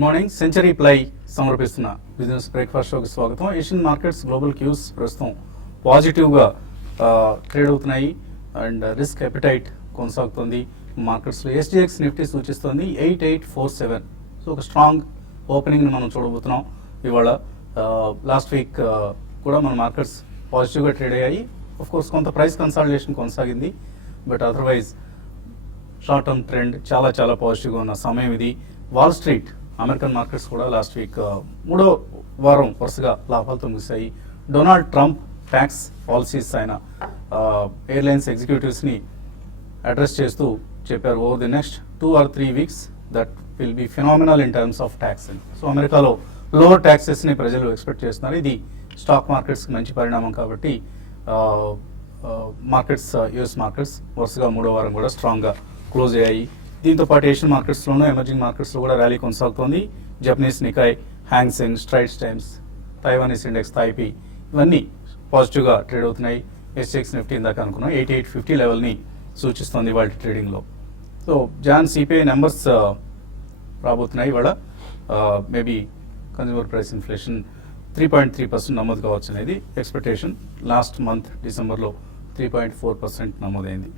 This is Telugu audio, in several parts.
Good morning. సెంచరీ ప్లై సమర్పిస్తున్న బిజినెస్ బ్రేక్ఫాస్ట్ షోకి స్వాగతం. ఏషియన్ మార్కెట్స్ గ్లోబల్ క్యూస్ ప్రస్తుతం పాజిటివ్గా ట్రేడ్ అవుతున్నాయి అండ్ రిస్క్ అపిటైట్ కొనసాగుతుంది మార్కెట్స్లో. SGX నిఫ్టీ సూచిస్తుంది 8847. సో ఒక స్ట్రాంగ్ ఓపెనింగ్ని మనం చూడబోతున్నాం ఇవాళ. లాస్ట్ వీక్ కూడా మన మార్కెట్స్ పాజిటివ్గా ట్రేడ్ అయ్యాయి. కోర్స్ కొంత ప్రైస్ కన్సాలిడేషన్ కొనసాగింది, but otherwise short term trend చాలా పాజిటివ్గా ఉన్న సమయం ఇది. వాల్ స్ట్రీట్ అమెరికన్ మార్కెట్స్ కూడా లాస్ట్ వీక్ మూడో వారం వరుసగా లాభాలతో ముగిశాయి. డొనాల్డ్ ట్రంప్ ట్యాక్స్ పాలసీస్ ఆయన ఎయిర్లైన్స్ ఎగ్జిక్యూటివ్స్ని అడ్రస్ చేస్తూ చెప్పారు, over the next 2 or 3 weeks that will be phenomenal in terms of tax. So అమెరికాలో లోవర్ ట్యాక్సెస్ని ప్రజలు ఎక్స్పెక్ట్ చేస్తున్నారు. ఇది స్టాక్ మార్కెట్స్కి మంచి పరిణామం కాబట్టి మార్కెట్స్ యుఎస్ మార్కెట్స్ వరుసగా మూడో వారం కూడా స్ట్రాంగ్గా క్లోజ్ అయ్యాయి. దీంతో పాటు ఏషియన్ మార్కెట్స్లోనూ ఎమర్జింగ్ మార్కెట్స్లో కూడా ర్యాలీ కొనసాగుతోంది. Japanese Nikkei, Hang Seng, Straits Times, Taiwanese index, Taipei ఇవన్నీ పాజిటివ్గా ట్రేడ్ అవుతున్నాయి. SGX నిఫ్టీ ఇందాక అనుకున్నాం 8850 లెవెల్ని సూచిస్తుంది వాళ్ళ ట్రేడింగ్లో. సో జాన్ సిపిఐ నెంబర్స్ రాబోతున్నాయి ఇవాళ. మేబీ కన్జ్యూమర్ ప్రైస్ ఇన్ఫ్లేషన్ 3.3% నమోదు కావచ్చు అనేది ఎక్స్పెక్టేషన్. లాస్ట్ మంత్ డిసెంబర్లో 3.4% నమోదైంది.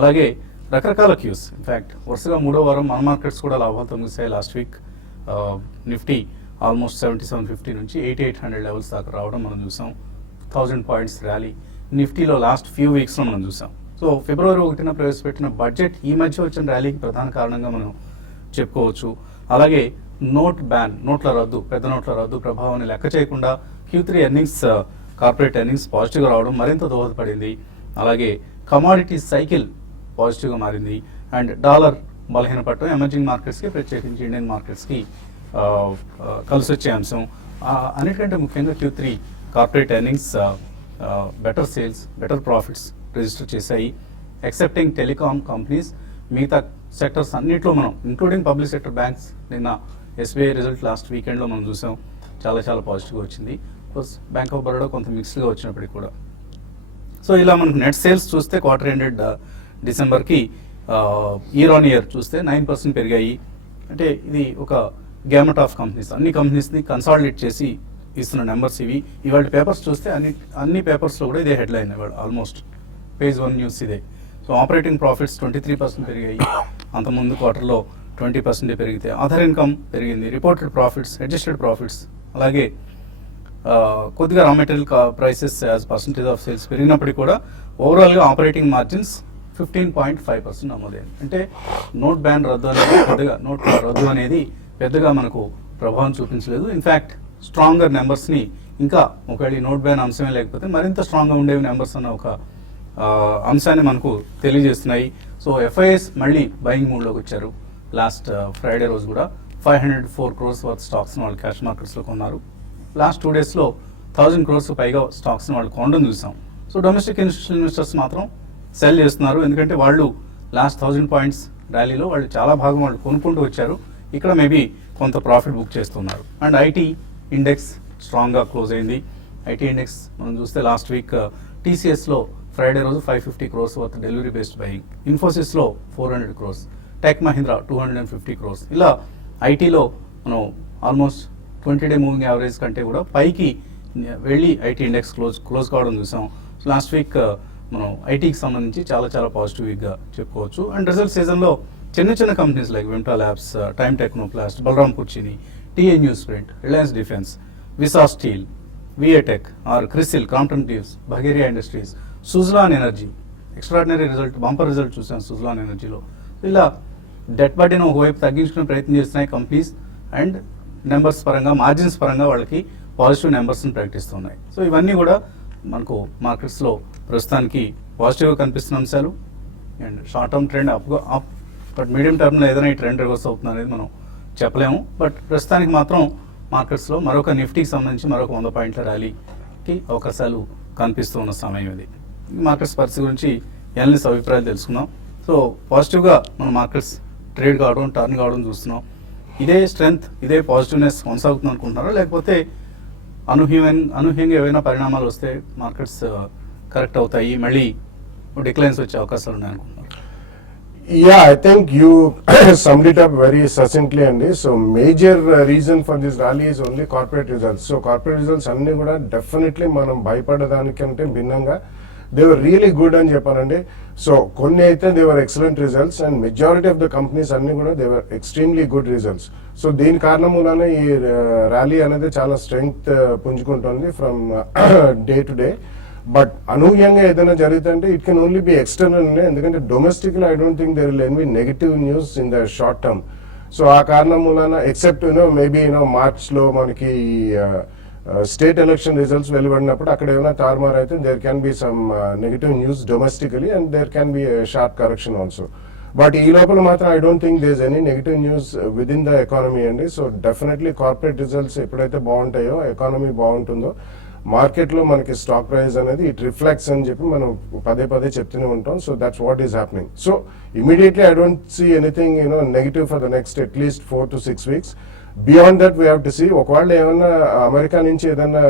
అలాగే రకరకాల క్యూస్, ఇన్ఫ్యాక్ట్ వరుసగా మూడో వారం మన మార్కెట్స్ కూడా లాభాలతో ముగిశాయి. లాస్ట్ వీక్ నిఫ్టీ ఆల్మోస్ట్ 7750 నుంచి 8800 లెవెల్స్ దాకా రావడం మనం చూసాం. 1000 పాయింట్స్ ర్యాలీ నిఫ్టీలో లాస్ట్ ఫ్యూ వీక్స్లో మనం చూసాం. సో ఫిబ్రవరి 1న ప్రవేశపెట్టిన బడ్జెట్ ఈ మధ్య వచ్చిన ర్యాలీకి ప్రధాన కారణంగా మనం చెప్పుకోవచ్చు. అలాగే నోట్ బ్యాన్, నోట్ల రద్దు, పెద్ద నోట్ల రద్దు ప్రభావాన్ని లెక్క చేయకుండా Q3 ఎర్నింగ్స్, కార్పొరేట్ ఎర్నింగ్స్ పాజిటివ్గా రావడం మరింత దోహదపడింది. అలాగే కమాడిటీ సైకిల్ పాజిటివ్గా మారింది అండ్ డాలర్ బలహీనపడటం ఎమర్జింగ్ మార్కెట్స్కి, ప్రత్యేకించి ఇండియన్ మార్కెట్స్కి కలిసి వచ్చే అంశం. అన్నిటికంటే ముఖ్యంగా Q3 corporate earnings better sales, better profits register చేశాయి. ఎక్సెప్టింగ్ టెలికామ్ కంపెనీస్, మిగతా సెక్టర్స్ అన్నింటిలో మనం, ఇంక్లూడింగ్ పబ్లిక్ సెక్టర్ బ్యాంక్స్, నిన్న SBI రిజల్ట్ లాస్ట్ వీకెండ్లో మనం చూసాం, చాలా పాజిటివ్గా వచ్చింది. కోర్స్ బ్యాంక్ ఆఫ్ బరోడా కొంత మిక్స్డ్గా వచ్చినప్పటికీ కూడా. సో ఇలా మనకు నెట్ సేల్స్ చూస్తే క్వార్టర్ ఎండెడ్ డిసెంబర్కి ఇయర్ ఆన్ ఇయర్ చూస్తే 9% పెరిగాయి. అంటే ఇది ఒక గ్యామెట్ ఆఫ్ కంపెనీస్, అన్ని కంపెనీస్ని కన్సాలిడేట్ చేసి ఇస్తున్న నెంబర్స్ ఇవి. ఇవాళ పేపర్స్ చూస్తే అన్ని పేపర్స్లో కూడా ఇదే హెడ్లైన్ ఇవాళ, ఆల్మోస్ట్ పేజ్ 1 న్యూస్ ఇదే. సో ఆపరేటింగ్ ప్రాఫిట్స్ 23% పెరిగాయి. అంతకుముందు క్వార్టర్లో 20% పెరిగితే అదర్ ఇన్కమ్ పెరిగింది. రిపోర్టెడ్ ప్రాఫిట్స్, అడ్జస్టెడ్ ప్రాఫిట్స్, అలాగే కొద్దిగా raw material prices as percentage of sales పెరిగినప్పటికీ కూడా ఓవరాల్గా ఆపరేటింగ్ మార్జిన్స్ 15.5% నమోదైంది. అంటే నోట్ బ్యాన్ రద్దు అనేది పెద్దగా మనకు ప్రభావం చూపించలేదు. ఇన్ఫ్యాక్ట్ స్ట్రాంగర్ నెంబర్స్ని, ఇంకా ఒకవేళ నోట్ బ్యాన్ అంశమే లేకపోతే మరింత స్ట్రాంగ్గా ఉండేవి నెంబర్స్ అన్న ఒక అంశాన్ని మనకు తెలియజేస్తున్నాయి. సో FIS మళ్ళీ బయింగ్ మూడ్లోకి వచ్చారు. లాస్ట్ ఫ్రైడే రోజు కూడా 504 crores వర్త్ స్టాక్స్ని వాళ్ళు క్యాష్ మార్కెట్స్లో కొన్నారు. లాస్ట్ 2 daysలో 1000 crores పైగా స్టాక్స్ని వాళ్ళు కొనడం చూసాం. సో డొమెస్టిక్ ఇన్స్టిట్యూషనల్ ఇన్వెస్టర్స్ మాత్రం సెల్ చేస్తున్నారు, ఎందుకంటే వాళ్ళు లాస్ట్ 1000 పాయింట్స్ ర్యాలీలో వాళ్ళు చాలా భాగం వాళ్ళు కొనుక్కుంటూ వచ్చారు. ఇక్కడ మేబీ కొంత ప్రాఫిట్ బుక్ చేస్తున్నారు. అండ్ IT ఇండెక్స్ స్ట్రాంగ్గా క్లోజ్ అయింది. IT ఇండెక్స్ మనం చూస్తే లాస్ట్ వీక్ TCSలో ఫ్రైడే రోజు 550 crores worth delivery based buying, ఇన్ఫోసిస్లో 400 crores, టెక్ మహీంద్రా 250 crores. ఇలా ఐటీలో మనం ఆల్మోస్ట్ 20-day మూవింగ్ యావరేజ్ కంటే కూడా పైకి వెళ్ళి IT ఇండెక్స్ క్లోజ్ కావడం చూసాం. లాస్ట్ వీక్ మనం ఐటీకి సంబంధించి చాలా పాజిటివ్ వీక్గా చెప్పుకోవచ్చు. అండ్ రిజల్ట్ సీజన్లో చిన్న కంపెనీస్ లైక్ విమ్టా ల్యాబ్స్, టైమ్ టెక్నోప్లాస్ట్, బలరామ్ కుర్చిని, TA newsprint, Reliance Defence, Visa Steel, VA Tech or CRISIL, Crompton Greaves, బగేరియా Industries, Suzlon Energy extraordinary result, bumper result చూసాం సుజ్లాన్ ఎనర్జీలో. ఇలా డెట్ బడ్డీని ఒకవైపు తగ్గించుకునే ప్రయత్నం చేస్తున్నాయి కంపెనీస్ అండ్ నెంబర్స్ పరంగా, మార్జిన్స్ పరంగా వాళ్ళకి పాజిటివ్ నెంబర్స్ని ప్రకటిస్తున్నాయి. సో ఇవన్నీ కూడా మనకు మార్కెట్స్లో ప్రస్తుతానికి పాజిటివ్గా కనిపిస్తున్న అంశాలు. And short term trend up, but medium టర్మ్లో ఏదైనా ఈ ట్రెండ్ రివర్స్ అవుతుంది అనేది మనం చెప్పలేము. బట్ ప్రస్తుతానికి మాత్రం మార్కెట్స్లో మరొక నిఫ్టీకి సంబంధించి మరొక 100 పాయింట్ల ర్యాలీకి అవకాశాలు కనిపిస్తూ ఉన్న సమయం ఇది. మార్కెట్స్ పరిస్థితి గురించి ఎనలిస్ట్ అభిప్రాయాలు తెలుసుకుందాం. సో పాజిటివ్గా మన మార్కెట్స్ ట్రేడ్ కావడం, టర్న్ కావడం చూస్తున్నాం. ఇదే స్ట్రెంగ్త్, ఇదే పాజిటివ్నెస్ కొనసాగుతుంది అనుకుంటున్నారా, లేకపోతే అనూహ్యంగా ఏవైనా పరిణామాలు వస్తే మార్కెట్స్ కరెక్ట్ అవుతాయి, మళ్ళీ డిక్లైన్స్ వచ్చే అవకాశాలు ఉన్నాయనుకుంటున్నారు? Yeah, I think you summed it up very succinctly, Andy. So major reason for this rally is only corporate results. So corporate results అన్ని కూడా డెఫినెట్లీ మనం భయపడడానికంటే భిన్నంగా దే వర్ రియలీ గుడ్ అని చెప్పానండి. సో కొన్ని అయితే they were excellent results and majority of the companies అన్ని కూడా they were extremely good results. So దీని కారణం మూలనే ఈ ర్యాలీ అనేది చాలా స్ట్రెంగ్త్ పుంజుకుంటుంది from day to day. But అనూహ్యంగా ఏదైనా జరుగుతుంటే it can only be external, ఎందుకంటే డొమెస్టిక్ లో I don't think there will any negative news in the short term. So ఆ కారణం మూలన ఎక్సెప్ట్ మేబీ మార్చ్ లో మనకి స్టేట్ ఎలక్షన్ రిజల్ట్స్ వెలువడినప్పుడు అక్కడ ఏమైనా తారుమారు అయితే there can be some negative news domestically and there can be sharp correction also. But ఈ లోపల మాత్రం I don't think there is any negative news within the economy అండి. సో డెఫినెట్లీ కార్పొరేట్ రిజల్ట్స్ ఎప్పుడైతే బాగుంటాయో ఎకానమీ బాగుంటుందో మార్కెట్లో మనకి స్టాక్ ప్రైస్ అనేది ఇట్ రిఫ్లెక్ట్స్ అని చెప్పి మనం పదే పదే చెప్తూనే ఉంటాం. So that's what is happening. So immediately I don't see anything negative for the next at least 4 to 6 weeks. Beyond that we have to see. ఒకవేళ ఏమన్నా అమెరికా నుంచి ఏదైనా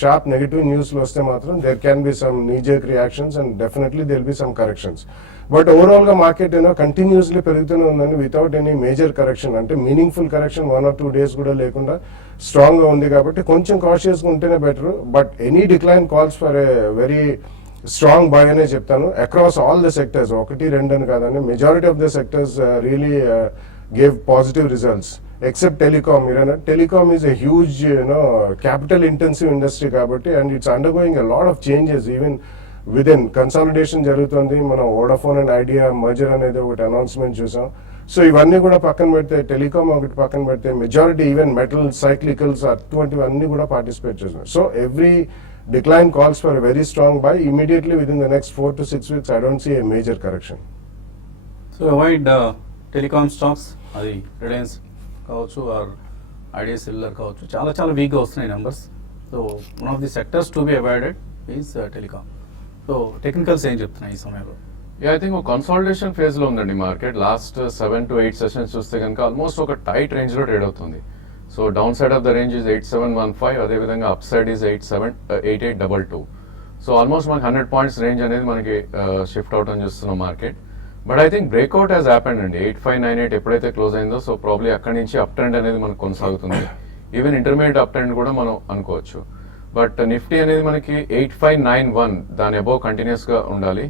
షార్ప్ నెగటివ్ న్యూస్లు వస్తే మాత్రం there can be some knee jerk reactions and definitely there be some corrections. But overall గా మార్కెట్ కంటిన్యూస్లీ పెరుగుతూనే ఉందని వితౌట్ ఎనీ మేజర్ కరెక్షన్, అంటే మీనింగ్ఫుల్ కరెక్షన్ 1 or 2 days కూడా లేకుండా స్ట్రాంగ్ గా ఉంది. కాబట్టి కొంచెం కాషియస్ గా ఉంటేనే better. But any decline calls for a very strong buy అనే చెప్తాను అక్రాస్ ఆల్ ద సెక్టర్స్. 1-2 అని కాదండి, majority of the sectors really gave positive results except telecom. Telecom is a huge capital intensive industry కాబట్టి and it's undergoing a lot of changes. Even within consolidation జరుగుతుంది. మనం వోడాఫోన్ అండ్ ఐడియా మర్జర్ అనేది ఒకటి అనౌన్స్మెంట్ చూసాం. సో ఇవన్నీ కూడా పక్కన పెడితే టెలికామ్ ఒకటి పక్కన పెడితే మెజారిటీ ఈవెన్ మెటల్ సైక్లికల్స్ అటువంటివన్నీ కూడా పార్టిసిపేట్ చేస్తున్నాయి. So every decline calls for very strong buy immediately within the next 4 to 6 weeks. I don't see a major correction. So avoid telecom stocks, అది రిలయన్స్ కావచ్చు ఆర్ ఐడియా సెల్యులర్ కావచ్చు, చాలా చాలా వీక్గా వస్తున్నాయి numbers. So one of the sectors to be avoided is telecom. So technicals ఏం చెప్తున్నాయి ఈ సమయంలో? ఐ థింక్ ఒక కన్సాలిడేషన్ ఫేజ్ లో ఉందండి మార్కెట్. లాస్ట్ 7 to 8 సెషన్స్ చూస్తే కనుక ఆల్మోస్ట్ ఒక టైట్ రేంజ్ లో ట్రేడ్ అవుతుంది. So down side of the range is 8715, అదేవిధంగా up side is 8822. So almost మనకి 100 points రేంజ్ అనేది మనకి షిఫ్ట్ అవుట్ అని చూస్తున్నాం market. But I think breakout has happened అండి. 8598 ఎప్పుడైతే క్లోజ్ అయిందో సో ప్రాబ్లీ అక్కడి నుంచి అప్ ట్రెండ్ అనేది మనకు కొనసాగుతుంది. ఈవెన్ ఇంటర్మీడియట్ అప్ ట్రెండ్ కూడా మనం అనుకోవచ్చు. బట్ నిఫ్టీ అనేది మనకి 8591 దాని అబోవ్ కంటిన్యూస్ గా ఉండాలి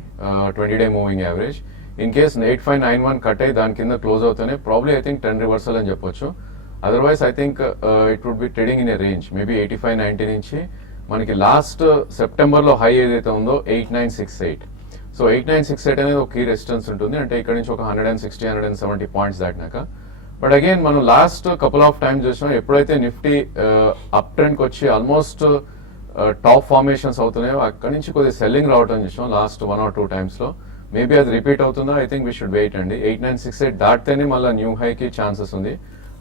20-day moving average. In case 8591 cut అయ్యి దాని కింద క్లోజ్ అవుతేనే probably I think trend reversal అని చెప్పొచ్చు. Otherwise I think it would be trading in a range maybe 8590 నుంచి మనకి లాస్ట్ సెప్టెంబర్ లో హై ఏదైతే ఉందో 8968. సో 8968 అనేది ఒక కీ రెసిస్టెన్స్ ఉంటుంది, అంటే ఇక్కడ నుంచి ఒక 160-170 పాయింట్స్ దాటినాక. బట్ అగైన్ మనం లాస్ట్ కపుల్ ఆఫ్ టైమ్స్ చూసాం ఎప్పుడైతే నిఫ్టీ అప్ ట్రెండ్కి వచ్చి ఆల్మోస్ట్ టాప్ ఫార్మేషన్స్ అవుతున్నాయో అక్కడి నుంచి కొద్దిగా సెల్లింగ్ రావడం చూసాం లాస్ట్ 1 or 2 times లో. మేబీ అది రిపీట్ అవుతుందో I think we should wait అండి. 8968 దాటితేనే మళ్ళీ న్యూ హైకి ఛాన్సెస్ ఉంది.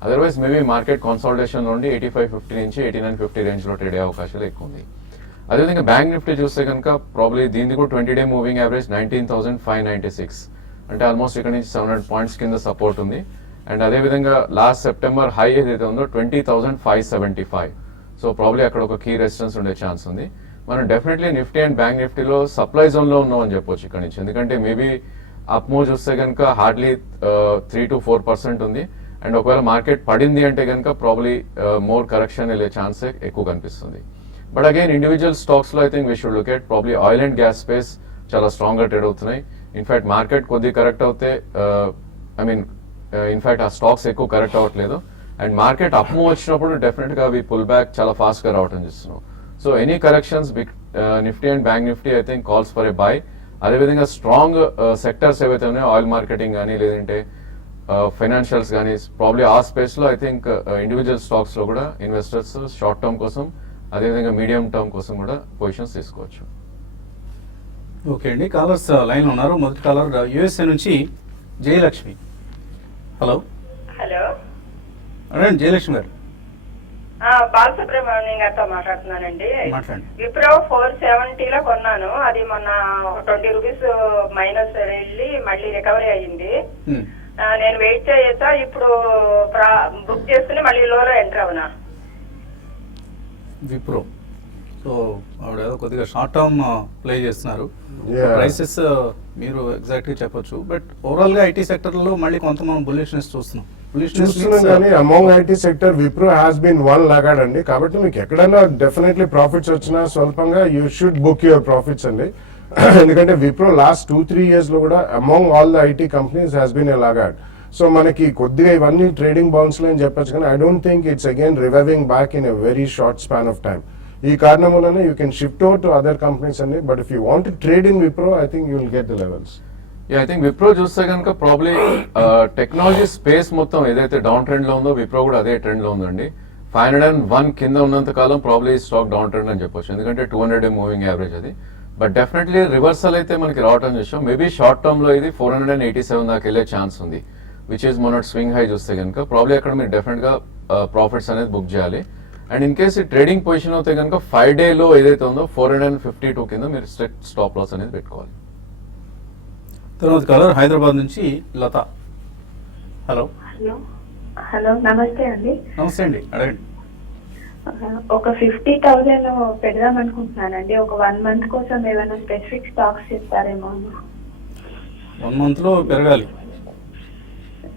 అదర్వైజ్ మేబీ మార్కెట్ కన్సాలిడేషన్ నుండి 8550 నుంచి 8950 రేంజ్ లో ట్రేడ్ అయ్యే అవకాశాలు ఎక్కువ ఉంది. అదేవిధంగా బ్యాంక్ నిఫ్టీ చూస్తే కనుక ప్రాబ్లీ దీనికి కూడా 20-day మూవింగ్ యావరేజ్ 19,596, అంటే ఆల్మోస్ట్ ఇక్కడ నుంచి 700 points కింద సపోర్ట్ ఉంది. అండ్ అదేవిధంగా లాస్ట్ సెప్టెంబర్ హై ఏదైతే ఉందో 20,575. సో ప్రాబ్లీ అక్కడ ఒక కీ రెసిస్టెన్స్ ఉండే ఛాన్స్ ఉంది. మనం డెఫినెట్లీ నిఫ్టీ అండ్ బ్యాంక్ నిఫ్టీలో సప్లై జోన్ లో ఉన్నాం అని చెప్పొచ్చు ఇక్కడ నుంచి, ఎందుకంటే మేబీ అప్ మూవ్ చూస్తే కనుక హార్డ్లీ 3 to 4% ఉంది. అండ్ ఒకవేళ మార్కెట్ పడింది అంటే కనుక ప్రాబ్లీ మోర్ కరెక్షన్ వెళ్ళే ఛాన్స్ ఎక్కువ కనిపిస్తుంది. బట్ అగైన్ ఇండివిజువల్ స్టాక్స్ లో I think we should look at probably oil and gas space చాలా స్ట్రాంగ్ గా ట్రేడ్ అవుతున్నాయి. ఇన్ఫాక్ట్ మార్కెట్ కొద్దిగా కరెక్ట్ అవుతే ఇన్ఫాక్ట్ ఆ స్టాక్స్ ఎక్కువ కరెక్ట్ అవ్వట్లేదు. అండ్ మార్కెట్ అప్ మూవ్ వచ్చినప్పుడు డెఫినెట్ గా అవి పుల్ బ్యాక్ చాలా ఫాస్ట్ గా రావడం చూస్తున్నాం. So any corrections Nifty and bank Nifty I think calls for a by. అదేవిధంగా స్ట్రాంగ్ సెక్టర్స్ ఏవైతే ఉన్నాయో ఆయిల్ మార్కెటింగ్ కానీ లేదంటే ఫైనాన్షియల్స్ కానీ ప్రాబ్లీ ఆ స్పేస్ లో ఐ థింక్ ఇండివిజువల్ స్టాక్స్ లో కూడా ఇన్వెస్టర్స్ షార్ట్ టర్మ్ కోసం అదేవిధంగా మీడియం టర్మ్ కోసం కూడా పొజిషన్స్ తీసుకోవచ్చు. ఓకే అండి, కాలర్స్ లైన్ ఉన్నారు. మొదటి కాలర్ యుఎస్ఏ నుంచి జయలక్ష్మి. హలో. హలో అదే జయలక్ష్మి గారు. బాలసుబ్రహ్మణ్యం గారితో మాట్లాడుతున్నానండి. మాట్లాడండి. విప్రో 470 కొన్నాను, అది మొన్న 20 రూపీస్ మైనస్ వెళ్ళి మళ్ళీ రికవరీ అయ్యింది. నేను వెయిట్ చేస్తా, ఇప్పుడు బుక్ చేసుకుని మళ్ళీ లోలో ఎంటర్ అవునా? విప్రో సో ఆవిడ ఏదో కొద్దిగా షార్ట్ టర్మ్ ప్లే చేస్తున్నారు. Yeah. ప్రైసెస్ మీరు ఎగ్జాక్ట్గా చెప్పొచ్చు, బట్ ఓవరాల్గా ఐటీ సెక్టర్లో మళ్ళీ కొంత మనం బుల్లిష్నెస్ చూస్తున్నాం. చూస్తున్నాం కానీ among IT sector Wipro has been one లాగాడండి. కాబట్టి మీకు ఎక్కడైనా డెఫినెట్లీ ప్రాఫిట్స్ వచ్చినా స్వల్పంగా you should book your profits అండి. ఎందుకంటే విప్రో లాస్ట్ 2-3 years లో కూడా among all the IT companies has been a laggard. So మనకి కొద్దిగా ఇవన్నీ ట్రేడింగ్ బౌన్స్ అని చెప్పొచ్చు, కానీ I don't think it's again reviving back in a very short span of time. ఈ కారణం వలన you can shift over to other companies అండి. But if you want trade in Wipro, I think you will get the levels. I think Wipro చూస్తే కనుక ప్రాబ్లీ టెక్నాలజీ స్పేస్ మొత్తం ఏదైతే డౌన్ ట్రెండ్ లో ఉందో విప్రో కూడా అదే ట్రెండ్ లో ఉందండి. 501 కింద ఉన్నంత కాలం ప్రాబ్లీ స్టాక్ డౌన్ ట్రెండ్ అని చెప్పొచ్చు, ఎందుకంటే 200 మూవింగ్ యావరేజ్ అది. బట్ డెఫినెట్లీ రివర్సల్ అయితే మనకి రావటం చూసాం. మేబీ షార్ట్ టర్మ్ లో ఇది 487 దాకా వెళ్ళే ఛాన్స్ ఉంది, విచ్ ఈస్ మొన్నటి స్వింగ్ హై చూస్తే కనుక ప్రాబ్లీ అక్కడ మీరు డెఫినెట్ గా ప్రాఫిట్స్ అనేది బుక్ చేయాలి. అండ్ ఇన్ కేస్ ఈ ట్రేడింగ్ పొజిషన్ అయితే కనుక 5 day లో ఏదైతే ఉందో 452 కింద మీరు స్ట్రిక్ట్ స్టాప్ లాస్ అనేది పెట్టుకోవాలి. తర్వాత కలర్ హైదరాబాద్ నుంచి లత. హలో. హలో నమస్తే అండి. నమస్తే అండి, అడగండి. ఒక 50,000 పెడదాం అనుకుంటున్నానండి. ఒక 1 month కోసం ఏమైనా స్పెసిఫిక్ స్టాక్స్ ఇస్తారేమో. 1 monthలో పెరగాలి.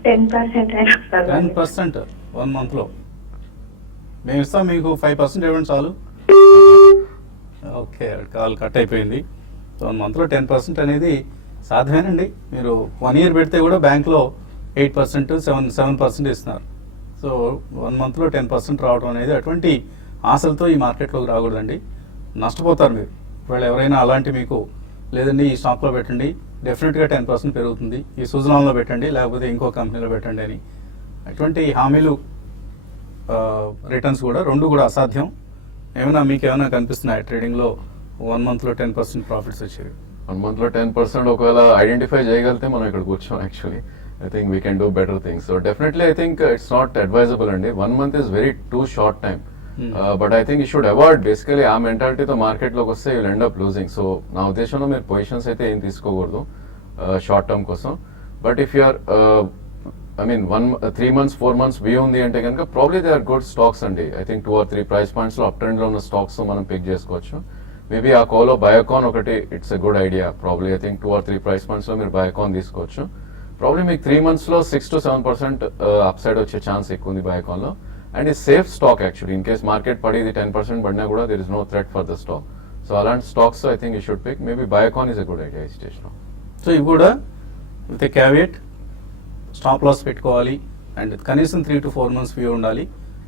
10% 10% 1 monthలో మేము ఇస్తాం, మీకు 5% ఇవ్వండి చాలు. ఓకే, కాల్ కట్ అయిపోయింది. 1 monthలో 10% అనేది సాధ్యమేనండి. మీరు 1 year పెడితే కూడా బ్యాంక్లో 8%, 7% ఇస్తున్నారు. సో 1 monthలో 10% రావడం అనేది అటువంటి ఆశలతో ఈ మార్కెట్లోకి రాకూడదండి, నష్టపోతారు మీరు. ఒకవేళ ఎవరైనా అలాంటి మీకు లేదండి ఈ స్టాక్లో పెట్టండి డెఫినెట్గా 10% పెరుగుతుంది, ఈ సుజనాల్లో పెట్టండి లేకపోతే ఇంకో కంపెనీలో పెట్టండి అని, అటువంటి హామీలు రిటర్న్స్ కూడా రెండు కూడా అసాధ్యం. ఏమైనా మీకు ఏమైనా కనిపిస్తున్నాయి ట్రేడింగ్లో 1 monthలో 10% ప్రాఫిట్స్ వచ్చేవి? 1 monthలో 10% ఒకవేళ ఐడెంటిఫై చేయగలిగితే మనం ఇక్కడ కూర్చోం. Actually I think we can do better things. So definitely I think it's not advisable అండి. 1 month is very too short time. But I think you should avoid basically ఆ మెంటాలిటీతో మార్కెట్లోకి వస్తే you'll end up losing. So నా ఉద్దేశంలో మీరు పొజిషన్స్ అయితే ఏం తీసుకోకూడదు షార్ట్ టర్మ్ కోసం. But if you're I mean 3 months 4 months view ఉంది అంటే కనుక probably they are good stocks అండి. ఐ థింక్ 2 or 3 ప్రైస్ పాయింట్స్లో అప్ ట్రెండ్లో ఉన్న స్టాక్స్ మనం పిక్ చేసుకోవచ్చు. మేబీ ఆ కోలో బయోకాన్ ఒకటి it's a good idea. Probably I think 2 or 3 price పాయింట్స్లో మీరు బయోకాన్ తీసుకోవచ్చు. ప్రాబ్లీ మీకు 3 monthsలో 6 to 7% అప్ సైడ్ వచ్చే ఛాన్స్ ఎక్కువ ఉంది బయోకాన్లో. అండ్ ఈ safe stock actually. In case market పడి ఇది 10% పడినా కూడా there is no threat for the stock. So అలాంటి stocks I think you should pick. Maybe Biocon is a good idea ఈ స్టేజ్లో. సో ఇవి కూడా with a caveat stop loss పెట్టుకోవాలి అండ్ కనీసం 3 to 4 months వ్యూ ఉండాలి.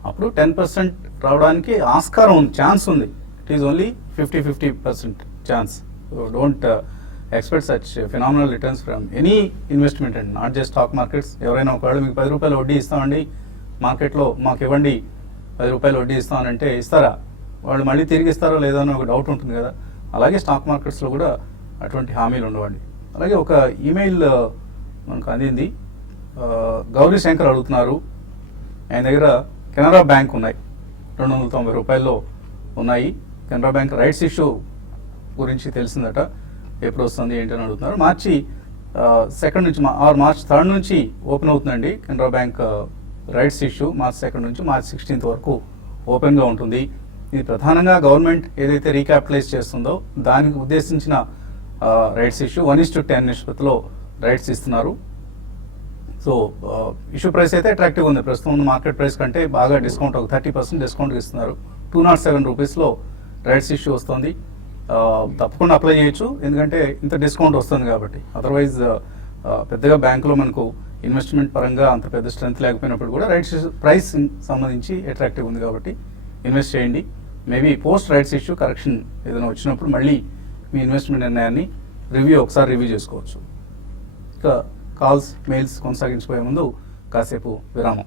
అప్పుడు 10% రావడానికి ఆస్కారం ఉంది, ఛాన్స్ ఉంది. It is only 50% chance. Don't expect such phenomenal returns from any investment and not just stock markets. ఎవరైనా ఒకవేళ మీకు 10 రూపాయలు వడ్డీ ఇస్తామండి మార్కెట్లో మాకు ఇవ్వండి 10 రూపాయలు వడ్డీ ఇస్తామనంటే ఇస్తారా? వాళ్ళు మళ్ళీ తిరిగి ఇస్తారో లేదో అని ఒక డౌట్ ఉంటుంది కదా. అలాగే స్టాక్ మార్కెట్స్లో కూడా అటువంటి హామీలు ఉండవండి. అలాగే ఒక ఈమెయిల్ మనకు అందింది. గౌరీ శంకర్ అడుగుతున్నారు, ఆయన దగ్గర కెనరా బ్యాంక్ ఉన్నాయి, 290 రూపాయల్లో ఉన్నాయి. కెనరా బ్యాంక్ రైట్స్ ఇష్యూ గురించి తెలిసిందట, ఎప్పుడు వస్తుంది ఏంటి అని అడుగుతున్నారు. మార్చి 2 నుంచి మార్చ్ 3 నుంచి ఓపెన్ అవుతుందండి Canara bank rights issue. March 2 నుంచి మార్చ్ 16 వరకు ఓపెన్గా ఉంటుంది. ఇది ప్రధానంగా గవర్నమెంట్ ఏదైతే రీక్యాపిటలైజ్ చేస్తుందో దానికి ఉద్దేశించిన రైట్స్ ఇష్యూ. 1:10 నిష్పత్తిలో రైట్స్ ఇస్తున్నారు. సో ఇష్యూ ప్రైస్ అయితే అట్రాక్టివ్ ఉంది. ప్రస్తుతం ఉన్న మార్కెట్ ప్రైస్ కంటే బాగా డిస్కౌంట్, ఒక 30% డిస్కౌంట్ ఇస్తున్నారు. 207 రూపీస్లో రైట్స్ ఇష్యూ వస్తుంది. తప్పకుండా అప్లై చేయొచ్చు, ఎందుకంటే ఇంత డిస్కౌంట్ వస్తుంది కాబట్టి. అదర్వైజ్ పెద్దగా బ్యాంకులో మనకు ఇన్వెస్ట్మెంట్ పరంగా అంత పెద్ద స్ట్రెంత్ లేకపోయినప్పుడు కూడా రైట్స్ ప్రైస్ సంబంధించి అట్రాక్టివ్ ఉంది కాబట్టి ఇన్వెస్ట్ చేయండి. Maybe post rights issue correction ఏదైనా వచ్చినప్పుడు మళ్ళీ మీ ఇన్వెస్ట్మెంట్ నిర్ణయాన్ని ఒకసారి రివ్యూ చేసుకోవచ్చు. ఇక కాల్స్ మెయిల్స్ కొనసాగించిపోయే ముందు కాసేపు విరామం.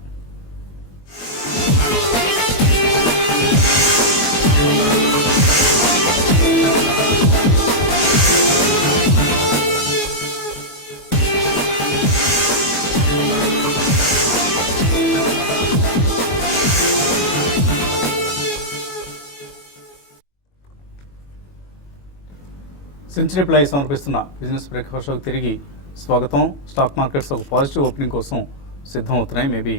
సెంచరీ ప్లై సమర్పిస్తున్న బిజినెస్ బ్రేక్ఫాస్ట్ షోకి తిరిగి స్వాగతం. స్టాక్ మార్కెట్స్ ఒక పాజిటివ్ ఓపెనింగ్ కోసం సిద్ధం అవుతున్నాయి. మేబీ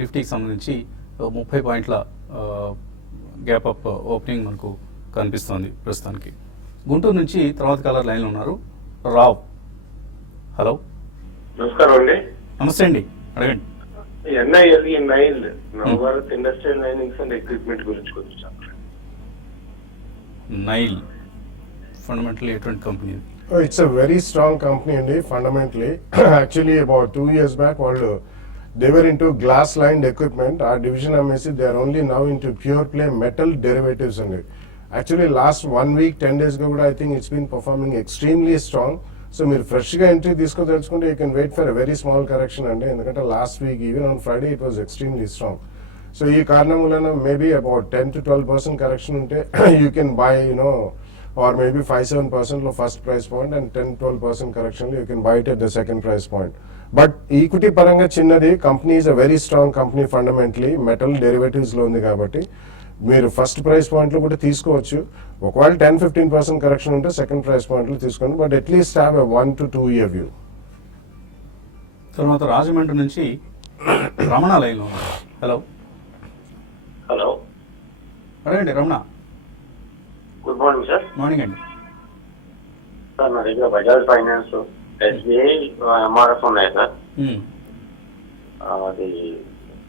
నిఫ్టీకి సంబంధించి 30 పాయింట్ల గ్యాప్ అప్ ఓపెనింగ్ మనకు కనిపిస్తోంది ప్రస్తుతానికి. గుంటూరు నుంచి తర్వాత కాలర్ లైన్లో ఉన్నారు. రావ్, హలో. నమస్కారం అండి. నమస్తే అండి, అడగండి. NILE Nile Navabharat industrial linings and equipment గురించి కొంచెం చెప్పండి. నైల్ ఫండమెంటల్లీ ఎటువంటి company? It's a very strong company అండి fundamentally. Actually about 2 years back వాళ్ళు they were into glass lined equipment. Our division అమ్మేసి they are only now into pure play metal derivatives అండి. యాక్చువల్లీ లాస్ట్ 1 week 10 days గా కూడా I think it's been performing extremely strong. So మీరు ఫ్రెష్గా ఎంట్రీ తీసుకోదలుచుకుంటే you can wait for a very small correction అండి, ఎందుకంటే last week even on Friday it was extremely strong. So ఈ కారణం వలన మేబీ అబౌట్ 10 to 12% కరెక్షన్ ఉంటే you can buy or maybe 5-7% లో ఫస్ట్ ప్రైస్ పాయింట్ అండ్ 10-12% కరెక్షన్లో you can by it at the second price point. But equity పరంగా చిన్నది, company is a very strong company fundamentally, metal డెరివేటివ్స్లో ఉంది కాబట్టి మీరు ఫస్ట్ ప్రైస్ పాయింట్లో కూడా తీసుకోవచ్చు. ఒకవేళ 10-15% కరెక్షన్ ఉంటే సెకండ్ ప్రైస్ పాయింట్లో తీసుకోండి, but at least have a 1 to 2 year view. తర్వాత రాజమండ్రి నుంచి రమణ లైన్లో ఉన్నారు. హలో. హలో, అడగండి Ramana. Good morning sir. Morning అండి. సార్ నా దగ్గర బజాజ్ ఫైనాన్స్, ఎస్బీఐ, ఎంఆర్ఎఫ్ ఉన్నాయి సార్. అది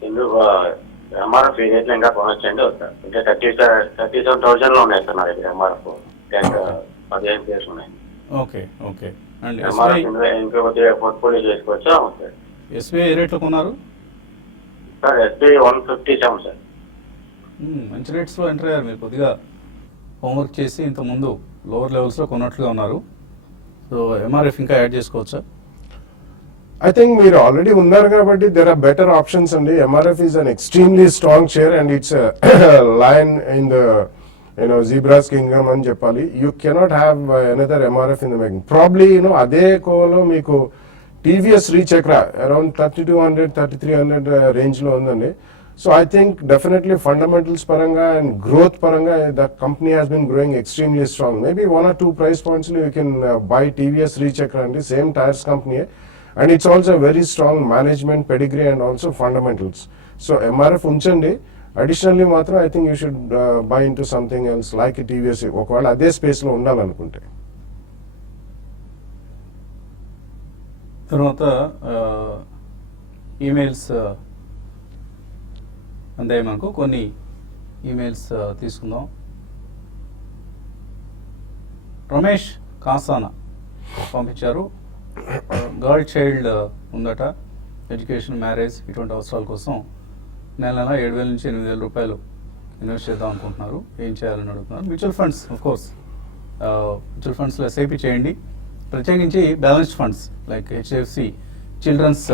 ఎందుకు ఎంఆర్ఎఫ్ ఈ రేట్లు ఇంకా కొనొచ్చండి సార్? అంటే 37,000 ఉన్నాయి సార్ నా దగ్గర ఎంఆర్ఎఫ్ 15 షేర్స్ ఉన్నాయి. ఓకే ఓకే అండి. ఎంఆర్ఎఫ్ ఇంకా కొద్దిగా పోర్ట్ఫోలియో చేసుకోవచ్చా? సార్ ఎస్బీఐ ఏ రేట్లో కొన్నారు? Sir SBI 157 sir. మంచి రేట్స్లో ఎంటర్ అయ్యారు మీరు. కొద్దిగా హోంవర్క్ చేసి ఇంతకుముందు లోవర్ లెవెల్స్లో కొన్నట్లుగా ఉన్నారు. సో ఎంఆర్ఎఫ్ ఇంకా యాడ్ చేసుకోవచ్చా? ఐ థింక్ మీరు ఆల్రెడీ ఉన్నారు కాబట్టి దెర్ ఆర్ బెటర్ ఆప్షన్స్ అండి. MRF is an extremely strong share and it's lion in the zebras Kingdom అని చెప్పాలి. You cannot have another MRF in the making. Probably అదే కోలో మీకు టీవీఎస్ రీచక్ర అరౌండ్ 3200-3300 రేంజ్లో ఉందండి. So I think definitely fundamentals paranga and growth paranga the company has been growing extremely strong. Maybe 1 or 2 price points you can buy TVS Rechecker and the same tires company, and it's also a very strong management pedigree and also fundamentals. So MRF unchandi. Additionally matra I think you should buy into something else like a TVS okavela ade space lo undalanukunte. తర్వాత ఈమెయిల్స్ అంతే, మనకు కొన్ని ఈమెయిల్స్ తీసుకుందాం. రమేష్ కాసానా పంపించారు. గర్ల్ చైల్డ్ ఉందట, ఎడ్యుకేషన్, మ్యారేజ్ ఇటువంటి అవసరాల కోసం నెల 7,000 నుంచి 8,000 రూపాయలు ఇన్వెస్ట్ చేద్దాం అనుకుంటున్నారు. ఏం చేయాలని అడుగుతున్నారు. మ్యూచువల్ ఫండ్స్, ఆఫ్కోర్స్ మ్యూచువల్ ఫండ్స్లో ఎస్ఐపి చేయండి. ప్రత్యేకించి balanced funds like HDFC children's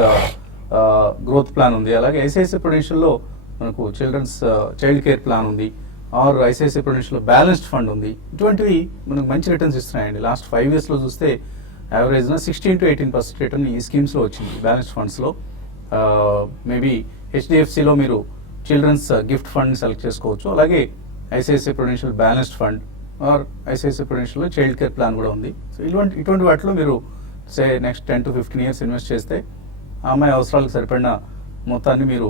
growth plan ఉంది. అలాగే ఐసిఐసిఐ ప్రుడెన్షియల్లో మనకు చిల్డ్రన్స్ చైల్డ్ కేర్ ప్లాన్ ఉంది. ఆర్ ఐసిఐసిఐ ప్రుడెన్షియల్లో బ్యాలెన్స్డ్ ఫండ్ ఉంది. ఇటువంటివి మనకు మంచి రిటర్న్స్ ఇస్తున్నాయండి. లాస్ట్ 5 yearsలో చూస్తే యావరేజ్న 16 to 18% రిటర్న్ ఈ స్కీమ్స్లో వచ్చింది బ్యాలెన్స్డ్ ఫండ్స్లో. మేబీ హెచ్డిఎఫ్సిలో మీరు చిల్డ్రన్స్ గిఫ్ట్ ఫండ్ సెలెక్ట్ చేసుకోవచ్చు. అలాగే ICICI Prudential balanced fund or ICICI ప్రుడెన్షియల్లో చైల్డ్ కేర్ ప్లాన్ కూడా ఉంది. సో ఇటువంటి వాటిలో మీరు నెక్స్ట్ 10 to 15 years ఇన్వెస్ట్ చేస్తే ఆ అమ్మాయి అవసరాలకు సరిపడిన మొత్తాన్ని మీరు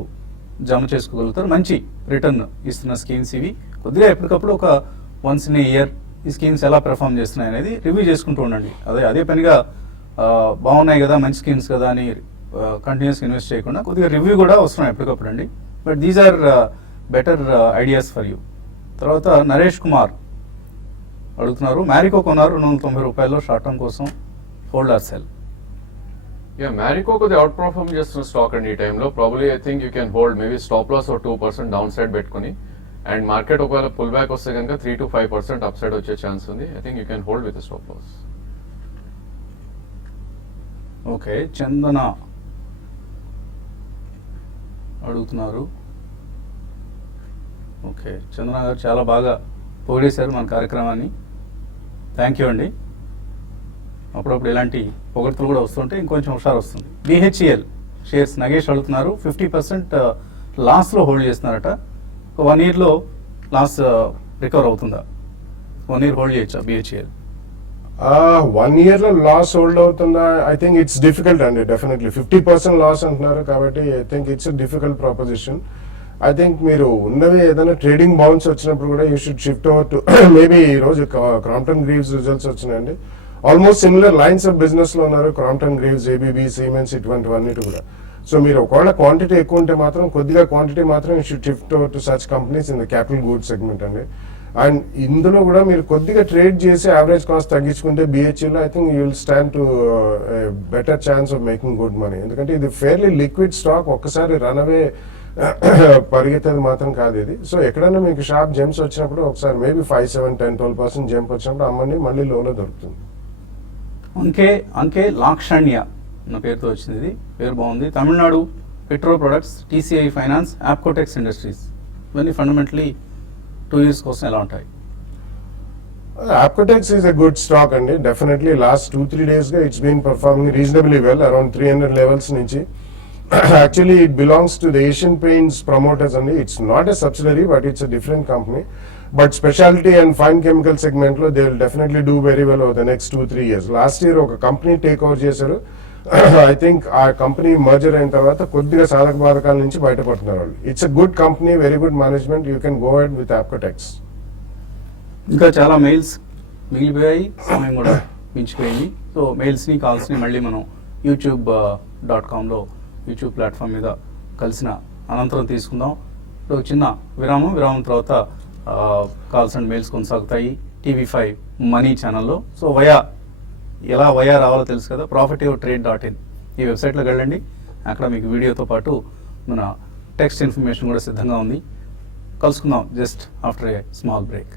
జమ చేసుకోగలుగుతారు. మంచి రిటర్న్ ఇస్తున్న స్కీమ్స్ ఇవి. కొద్దిగా ఎప్పటికప్పుడు ఒక వన్స్ ఇన్ ఏ ఇయర్ ఈ స్కీమ్స్ ఎలా పెర్ఫామ్ చేస్తున్నాయి అనేది రివ్యూ చేసుకుంటూ ఉండండి. అదే పనిగా బాగున్నాయి కదా, మంచి స్కీమ్స్ కదా అని కంటిన్యూస్గా ఇన్వెస్ట్ చేయకుండా కొద్దిగా రివ్యూ కూడా అవసరం ఎప్పటికప్పుడు అండి. But these are better ideas for you. తర్వాత నరేష్ కుమార్ అడుగుతున్నారు. మ్యారికో కొన్నారు 290 రూపాయల్లో షార్ట్ టర్మ్ కోసం, హోల్డ్ ఆర్ సెల్? మ్యారికో కొద్దిగా అవుట్ పర్ఫార్మ్ చేస్తున్న స్టాక్ అండి ఈ టైంలో. Probably I think you can hold maybe stop loss 2% downside పెట్టుకుని, అండ్ మార్కెట్ ఒకవేళ పుల్ బ్యాక్ వస్తే కనుక 3 to 5% అప్ సైడ్ వచ్చే ఛాన్స్ ఉంది. I think you can hold with stop loss. Okay, చందన అడుగుతున్నారు. ఓకే, చందన గారు చాలా బాగా పొగిడేశారు మన కార్యక్రమాన్ని. థ్యాంక్ యూ అండి. అప్పుడప్పుడు ఇలాంటి పొగడ్తలు కూడా వస్తుంటే ఇంకొంచెం హుషారు వస్తుంది. బిహెచ్ఈఎల్ షేర్స్ నగేష్ అడుగుతున్నారు. 50% లాస్లో హోల్డ్ చేస్తున్నారట. ఒక 1 yearలో లాస్ రికవర్ అవుతుందా? 1 year హోల్డ్ చేయొచ్చా బిహెచ్ఈఎల్? 1 yearలో లాస్ హోల్డ్ అవుతుందా? ఐ థింక్ ఇట్స్ డిఫికల్ట్ అండి. డెఫినెట్లీ 50% లాస్ అంటున్నారు కాబట్టి I think it's difficult proposition. I think మీరు ఉన్నవి ఏదైనా ట్రేడింగ్ బౌన్స్ వచ్చినప్పుడు కూడా you should shift over to maybe ఈ రోజు క్రాంప్టన్ గ్రీవ్స్ రిజల్ట్స్ వచ్చినాయండి. Almost similar lines of business లో ఉన్నారు క్రాంప్టన్ గ్రీవ్స్, ఏబీబీ, సిమెన్స్ ఇటువంటివన్నిటి కూడా. సో మీరు ఒకవేళ క్వాంటిటీ ఎక్కువ ఉంటే మాత్రం కొద్దిగా క్వాంటిటీ మాత్రం you should shift over to such companies in the capital goods segment అండి. అండ్ ఇందులో కూడా మీరు కొద్దిగా ట్రేడ్ చేసి యావరేజ్ కాస్ట్ తగ్గించుకుంటే బిహెచ్ఈలో I think you will stand to better chance of making good money. ఎందుకంటే ఇది ఫెయిర్లీ లిక్విడ్ స్టాక్, ఒక్కసారి రన్ అవే పరిగెత్తేది మాత్రం కాదు ఇది. సో ఎక్కడైనా మీకు షార్ప్ జంప్స్ వచ్చినప్పుడు ఒకసారి మేబీ 5, 7, 10, 12% జంప్ వచ్చినప్పుడు అమ్మని మళ్ళీ లోలో దొరుకుతుంది. అంకే లాక్షణ్య అన్న పేరుతో వచ్చింది, ఇది పేరు బాగుంది. Tamil Nadu petro products, TCI finance, Apcotex industries, ఇవన్నీ ఫండమెంటలీ 2 years కోసం ఎలా ఉంటాయి? Apcotex is a good stock అండి. డెఫినెట్లీ లాస్ట్ 2-3 days గా it's been performing reasonably well around 300 levels నుంచి. Actually it belongs to the Asian Paints promoters అండి. It's not a subsidiary but it's a different company. But specialty and fine chemical segment లో they will definitely do very well over the next 2-3 years. Last year ఒక కంపెనీ టేక్ ఓవర్ చేశారు. ఐ థింక్ ఆ కంపెనీ మర్జర్ అయిన తర్వాత కొద్దిగా సాధక బాధకాల నుంచి బయటపడుతున్నారు వాళ్ళు. It's a good company, very good management, you can go head with Apcotex. ఇంకా చాలా మెయిల్స్ మిగిలిపోయాయి, సమయం కూడా మించిపోయింది. సో మెయిల్స్ని కాల్స్ని మళ్ళీ మనం youtube.comలో యూట్యూబ్ ప్లాట్ఫామ్ మీద కలిసిన అనంతరం తీసుకుందాం. ఇప్పుడు చిన్న విరామం తర్వాత కాల్స్ అండ్ మెయిల్స్ కొనసాగుతాయి TV5 మనీ ఛానల్లో. సో ఎలా రావాలో తెలుసు కదా, profitivetrade.in ఈ వెబ్సైట్లోకి వెళ్ళండి. అక్కడ మీకు వీడియోతో పాటు మన టెక్స్ట్ ఇన్ఫర్మేషన్ కూడా సిద్ధంగా ఉంది. కలుసుకుందాం just after a small break.